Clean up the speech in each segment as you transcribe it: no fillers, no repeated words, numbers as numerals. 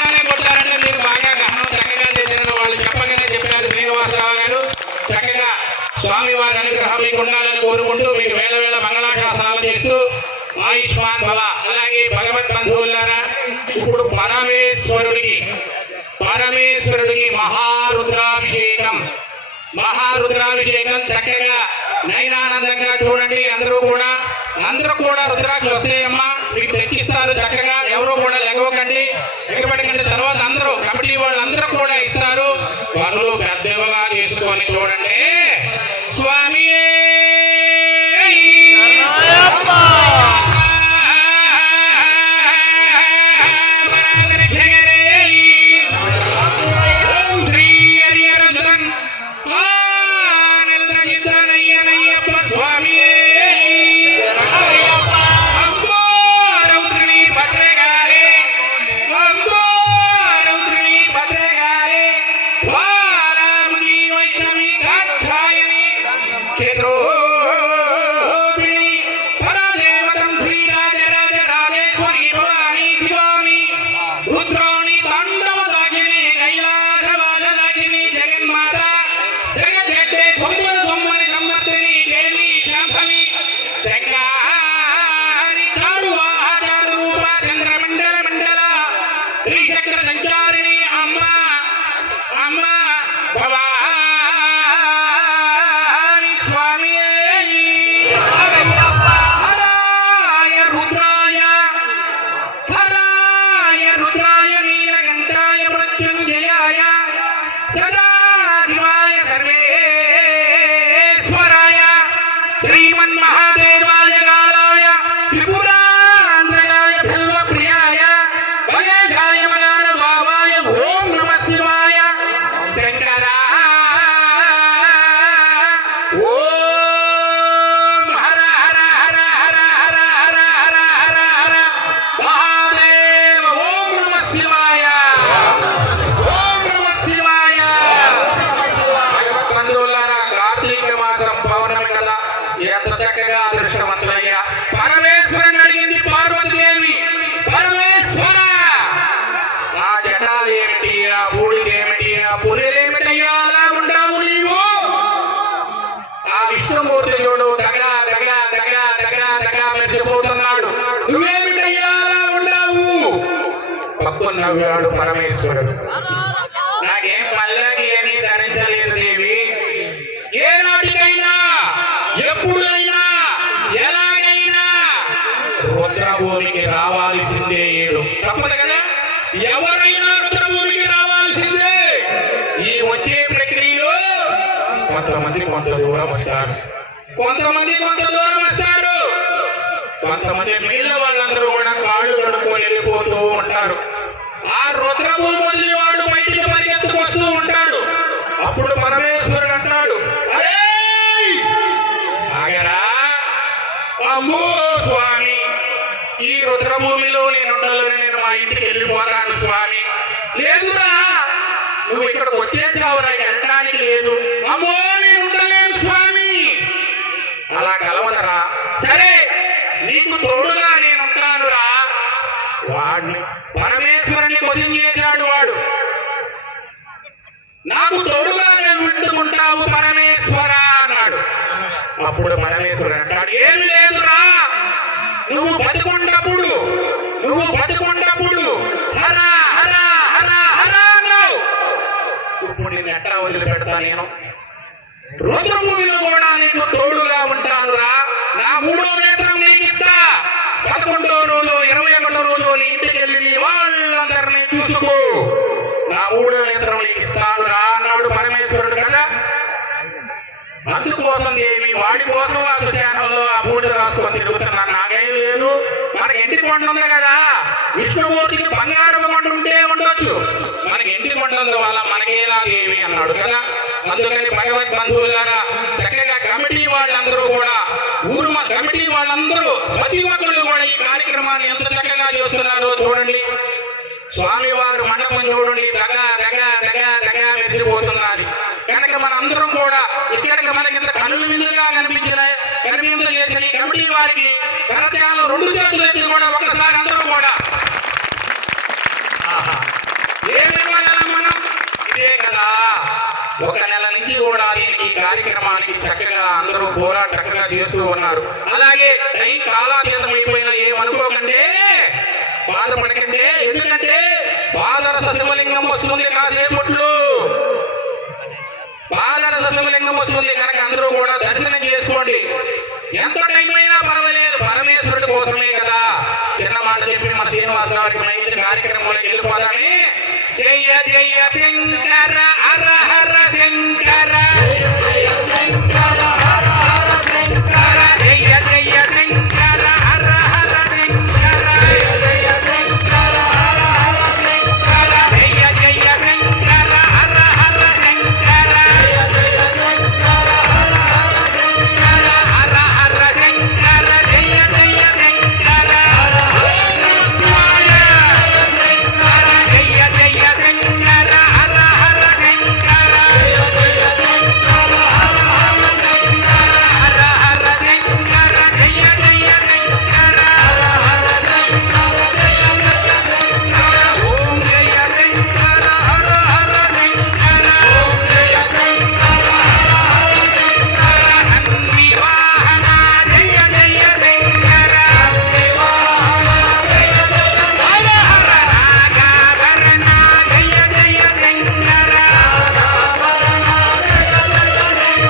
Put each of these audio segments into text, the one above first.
కొట్టగానే కొట్టారంటే మీరు బాగా గహనం చక్కగా చేసిన వాళ్ళు చెప్పగానే చెప్పారు శ్రీనివాసరావు గారు. చక్కగా స్వామివారి అనుగ్రహం మీకు ఉండాలని కోరుకుంటూ మీకు వేల వేల మంగళాశాసనాలు చేస్తూ ఆయుష్మాన్ భవ. అలాగే భగవత్ బంధువులారా, ఇప్పుడు పరమేశ్వరుడికి మహారుద్రాభిషేకం చక్కగా నయనానందంగా చూడండి. అందరూ కూడా రుద్రాక్షలు వస్తాయమ్మా, మీకు తెచ్చిస్తారు. చక్కగా ఎవరు కూడా లెగవకండి, ఎగబడకండి. తర్వాత అందరూ కమిటీ వాళ్ళందరూ కూడా ఇస్తారు. పనులు పెద్దగా చేసుకొని చూడండి. స్వామి నవ్వాడు పరమేశ్వరుడు. నాకేం పల్లకి ఏమీ ధరించలేదు దేవి. ఏ నాటికైనా ఎప్పుడైనా ఎలాగైనా రుద్రభూమికి రావాల్సిందే. ఏడు తప్పదు కదా, ఎవరైనా రుద్రభూమికి రావాల్సిందే. ఈ వచ్చే ప్రక్రియలో కొంతమంది కొంత దూరం వస్తారు, కొంతమంది కొంత దూరం వస్తారు, కొంతమంది మిగిలిన వాళ్ళందరూ కూడా కాళ్ళు కడుక్కొని వెళ్ళిపోతూ ఉంటారు. ఆ రుద్రభూమి వాడు బయటికి పరిగెత్తుకు వస్తూ ఉంటాడు. అప్పుడు పరమేశ్వరుడు అంటాడు, అరే ఆగరా, అమ్మో స్వామి, ఈ రుద్రభూమిలో నేనుండాలని నేను మా ఇంటికి వెళ్ళిపోతాను స్వామి. లేదురా, నువ్వు ఇక్కడికి వచ్చేసావురా, వెళ్ళడానికి లేదు. అమ్మో నేను ఉండలేను స్వామి. అలా కలవదరా. సరే, నీకు తోడుగా నేనుంటానురా. వాడిని పరమేశ్వరుని క్వశ్చన్ చేశాడు వాడు. నాకు తోడుగా నేను వింటుకుంటావు పరమేశ్వర అన్నాడు. అప్పుడు పరమేశ్వరుడు అంటాడు, ఏమి లేదురా, నువ్వు బతికుండప్పుడు హర హర హర హర అన్నావు. ఇప్పుడు నేను ఎట్టా వదిలిపెడతా? నేను రుద్రభూమిలో కూడా నీకు తోడుగా ఉంటానురా. నా మూడో నేత్రం నీకిద్దా. 11వ రోజు 21వ రోజు నీ ఇంటికి వెళ్ళి నీ వాళ్ళందరినీ చూసుకో. నా మూడో నేత్రం నీకు ఇస్తాను రా అన్నాడు పరమేశ్వరుడు కదా. అందుకోసం దేవి వాడి కోసం ఆ సుశానంలో ఆ బూడిద రాసుకొని తిరుగుతున్నాను. నాకేం లేదు, మనకి ఇంటి కొండ ఉంది కదా. విష్ణుమూర్తికి బంగారం కొండ ఉంటే ఉండొచ్చు, మనకి ఇంటి కొండ ఉంది వాళ్ళ మనకేలా దేవి అన్నాడు కదా. అందుకని భగవద్ బంధువులారా, చక్కగా కమిటీ వాళ్ళందరూ కూడా కమిటీ వాళ్ళందరూ ప్రతి ఒక్కళ్ళు కూడా ఈ కార్యక్రమాన్ని ఎంత చక్కగా చేస్తున్నారో చూడండి. స్వామివారు మండపం చూడండి, దగా దగా దగా దగా మెరిసిపోతున్నది. కనుక మన అందరం కూడా ఇక్కడికి మనకి ఇంత కనుల విధులుగా కనిపించ చేసిన కమిటీ వారికి కరత్యాలు 2 చేతులు కూడా ఒక్కసారి అందరూ కూడా ఒక నెల నుంచి కూడా దీనికి కార్యక్రమానికి చక్కగా అందరూ చక్కగా చేస్తూ ఉన్నారు. అలాగే టైం కాలాతీతం అయిపోయినా ఏమనుకోకండి, బాధపడకండి. ఎందుకంటే పాదరస శివలింగం వస్తుంది, కాసేపట్లో పాదరస శివలింగం వస్తుంది కనుక అందరూ కూడా దర్శనం చేసుకోండి. ఎంత టైం అయినా పర్వాలేదు, పరమేశ్వరుడి కోసమే కదా. చిన్న మాట చెప్పి మన శ్రీనివాసరావుకి మంచి కార్యక్రమంలోకి వెళ్ళిపోదామే. జయ జయ శంకర హర హర శంకర, జయ జయ శంకర హర హర శంకర, జయ జయ శంకర హర హర శంకర, జయ జయ శంకర హర హర శంకర, జయ జయ శంకర హర హర శంకర, జయ జయ శంకర హర హర శంకర, హర హర శంకర, జయ జయ శంకర హర హర శంకర, జయ జయ శంకర హర హర శంకర, జయ జయ శంకర హర హర శంకర, హర హర శంకర, జయ జయ శంకర హర హర శంకర, జయ జయ శంకర, ఓం జయ శంకర హర హర శంకర, ఓం జయ శంకర హర హర శంకర, అన్ని వాహన జయ జయ శంకర, అన్ని వాహన జయ జయ హర హర, నాగాభరణ జయ జయ శంకర, నాగాభరణ జయ జయ శంకర,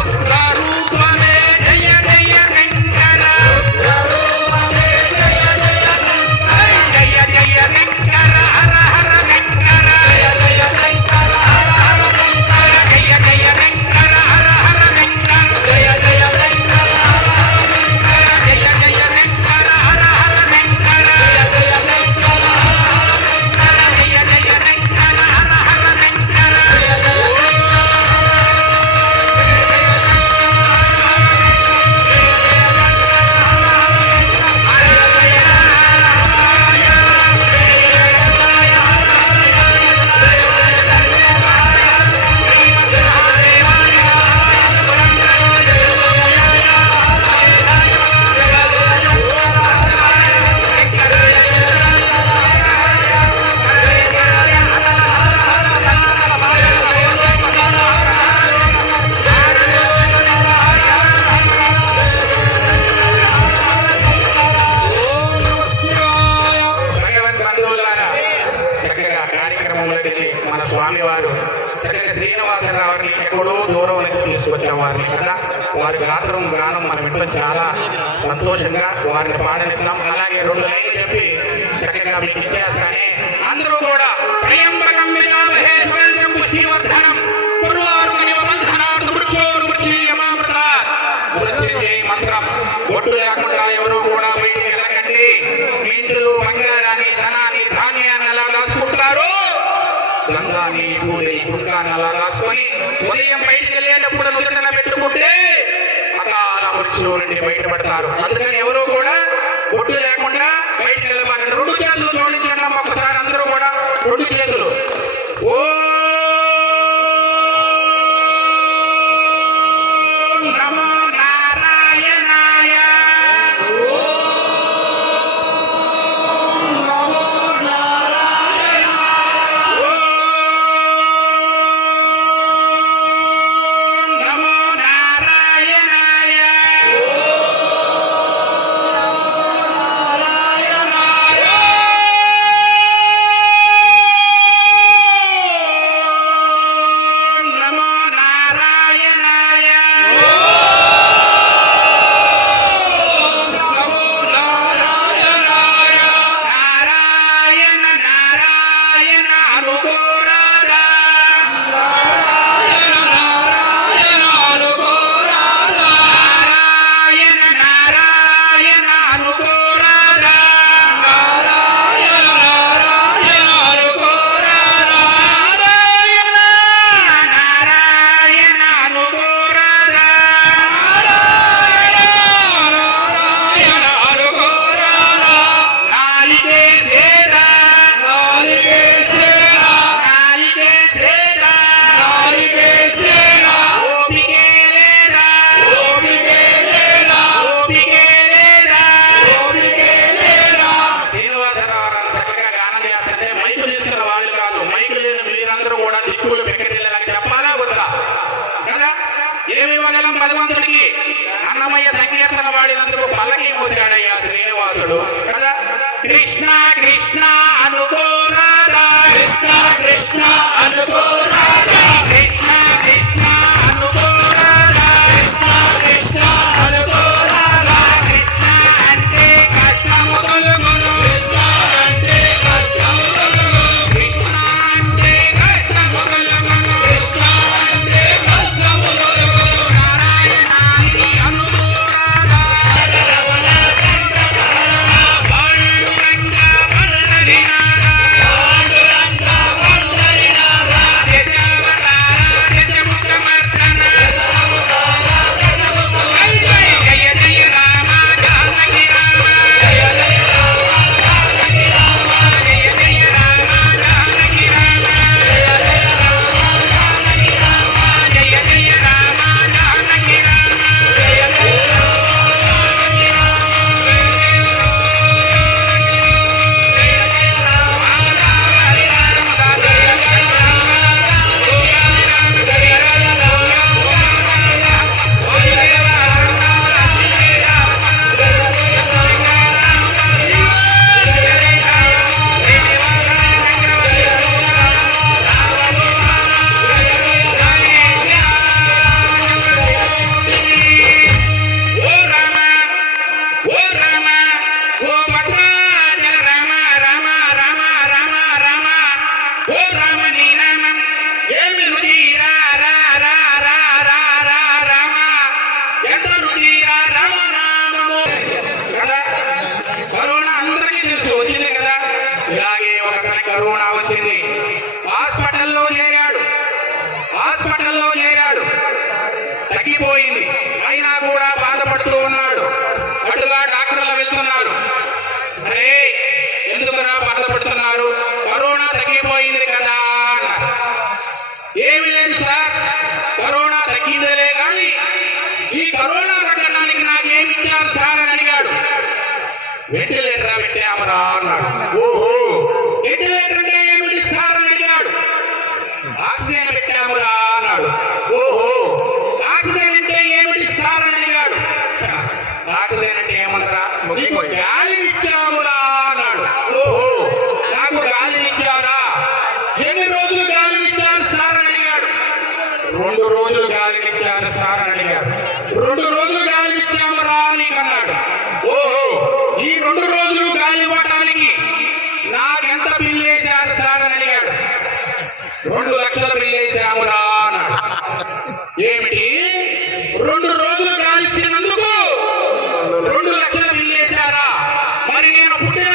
ఉగ్ర రూపమే జయ జయ శంకర, ఉగ్ర రూపమే జయ జయ శంకర, జయ జయ శంకర హర హర శంకర, జయ జయ శంకర హర హర శంకర, జయ జయ శంకర హర హర శంకర, జయ జయ శంకర హర హర శంకర, జయ జయ శంకర హర హర శంకర, జయ జయ శంకర హర హర శంకర, జయ జయ శంకర హర హర శంకర, జయ జయ భగవద్ బంధువులారా, చక్కగా కార్యక్రమంలోకి మన స్వామివారు చక్కగా శ్రీనివాసరావుని ఎక్కడో దూరం నుంచి తీసుకొచ్చాం వారిని కదా. వారి గాత్రం గానం మనం వింటాం, చాలా సంతోషంగా వారిని పాడనిద్దాం. అలాగే 2 లైన్లు చెప్పి చక్కగా మీకు ఇచ్చేస్తానే. అందరూ కూడా ప్రియంబకం విదామహే స్వయంతం పుష్టివర్ధనం పూర్వారుగనివ బంధనార్థ వృక్షోర్వృక్షీయమామృత మృత్యుంజయ మంత్రం. ఒట్టు లేకుండా ఎవరు కూడా బయటికి వెళ్ళకండి. మీ ఇంట్లో బంగారాన్ని, ధనాన్ని, ధాన్యాన్ని అలా దాచుకుంటారు, గంగాన్ని, పూలని, దుర్గాన్ని అలా దాచుకొని ఉదయం బయటికి వెళ్ళేటప్పుడు నుదుటన పెట్టుకుంటే అకాల మృత్యువు నుండి బయటపడతారు. అందుకని ఎవరు కూడా ఒట్టు లేకుండా బయటికి వెళ్ళబాకండి. 2 చేతులు జోడించండి ఒక్కసారి అందరూ కూడా 2 చేతులు. ఓం నమో నారాయణాయ, ఓం నమో నారాయణాయ, ఓం నమో నారాయణాయ, ఓం నమో నారాయణాయ, ఓం తనకి కరోనా వచ్చింది. హాస్పిటల్లో చేరాడు. తగ్గిపోయింది. అయినా కూడా బాధపడుతూ ఉన్నాడు. అటుగా డాక్టర్లు వెళ్తున్నారు. అరే ఎందుకురా బాధపడుతున్నారు? కరోనా తగ్గిపోయింది కదా అన్నారు. ఏమి లేదు సార్, కరోనా తగ్గిందిలే కానీ ఈ కరోనా తగ్గడానికి నాకేమి ఇచ్చారు సార్ అని అడిగాడు. వెంటిలేటరా పెట్టామరా అన్నాడు. ఓహో, వెంటిలేటర్ అంటే ఏమిటి సార్ అని అడిగాడు. ఆక్సిజన్ పెట్టామురా అన్నాడు. ఓహో, ఆక్సిజన్ అంటే ఏమిటి సార్ అని అడిగాడు. ఆక్సిజన్ అంటే ఏమన్నారా? నీకు గాలినిచ్చామురా అన్నాడు. ఓహో, నాకు గాలినిచ్చారా? ఎన్ని రోజులు గాలినిచ్చారు సార్ అని అడిగాడు. 2 రోజులు గాలినిచ్చారు సార్ అని అడిగాడు. 2 రోజులు గాలినిచ్చామురా నీకన్నాడు. ఓహో, ఈ 2 రోజులు గాలి ఇవ్వటానికి నాకెంత బిల్లు వేశారు సార్ అని అడిగాడు. 2 లక్షల బిల్లు వేసామురా అన్నాడు. ఏమిటి, 2 రోజులు గాలి ఇచ్చినందుకు 2 లక్షల బిల్లు వేశారా? మరి నేను పుట్టిన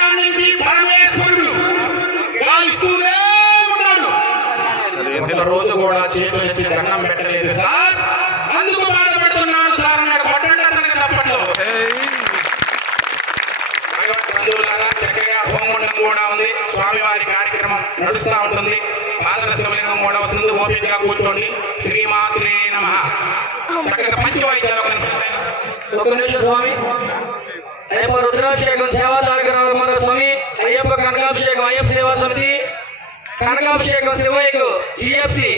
కాడి నుంచి పరమేశ్వరుడు గాలిస్తూనే ఉన్నాడు. ఒక రోజు కూడా చేతులు ఎత్తి దండం పెట్టలేదు సార్, అందుకు బాధపడుతున్నాడు సార్ అన్నాడు. కొట్టండి అతనికి తప్పట్లో. బంధువులారా, చక్కగా హోమగుండం కూడా ఉంది. స్వామివారి కార్యక్రమం నడుస్తూ ఉంటుంది. పాదర శివలింగం కూడా వస్తుంది. ఓపికగా కూర్చోండి. శ్రీమాత్రే నమః. చక్కగా పంచవాయిద్యాలు ఒక నిమిషం స్వామి. అయ్యప్ప రుద్రాభిషేకం సేవా తారక స్వామి, అయ్యప్ప కనకాభిషేకం అయ్యప్ప సేవా సమితి, కనకాభిషేకం శివయ్యకు జిఎఫ్సి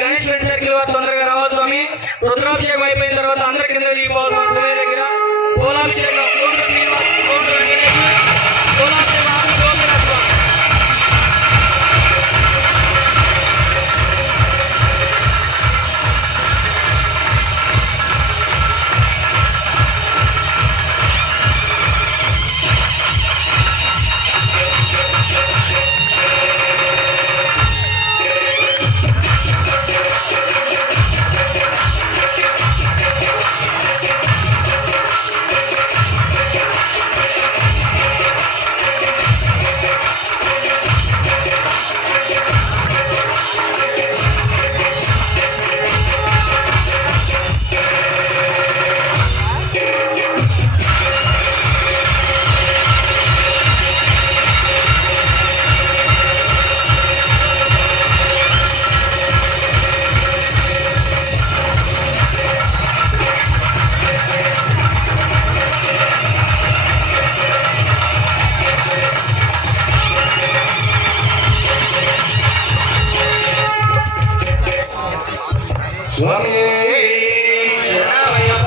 గణేష్ రెడ్డి సర్కిల్ వారు తొందరగా రావాలి స్వామి. రుద్రాభిషేకం అయిపోయిన తర్వాత అందరి కింద దిగిపోవాలి శివయ్య దగ్గర. పూలాభిషేకం స్వామి శరణమయ్యప్ప.